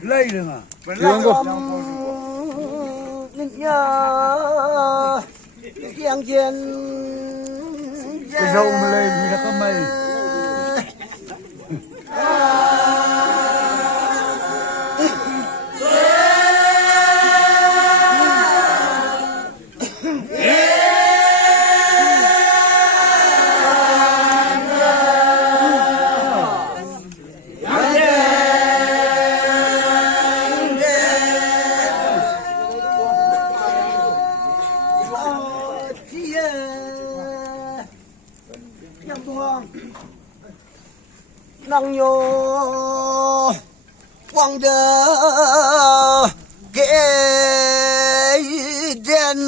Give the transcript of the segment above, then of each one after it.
lấy được à? Chuyện của nhớ tiếng trên cái dâu mà lên như là có mây. năng nhô quang đơ ghé đen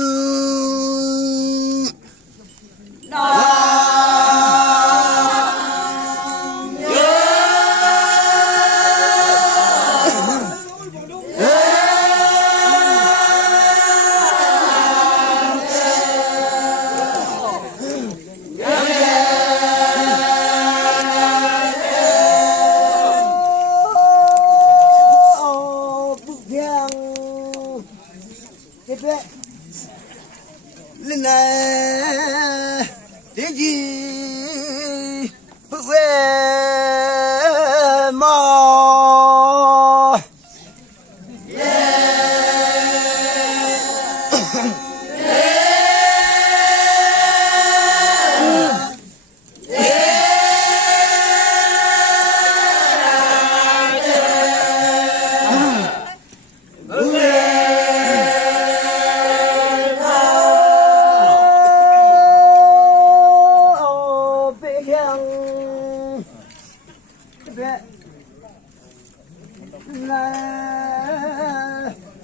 lên này thế gì về mò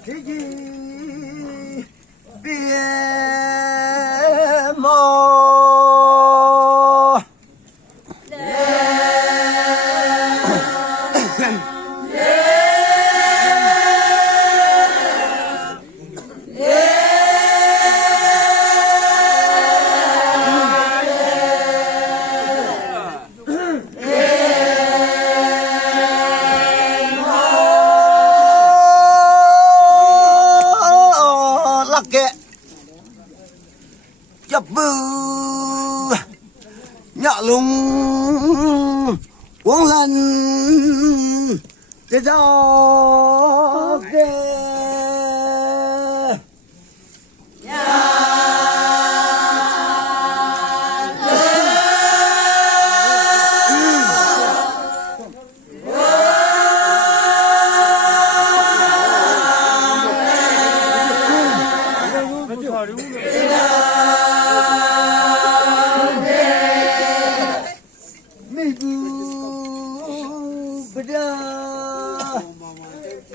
cái gì bia mò chập bư nhạ lùng uống lần thế gió kê beda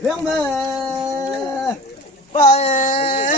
两门拜。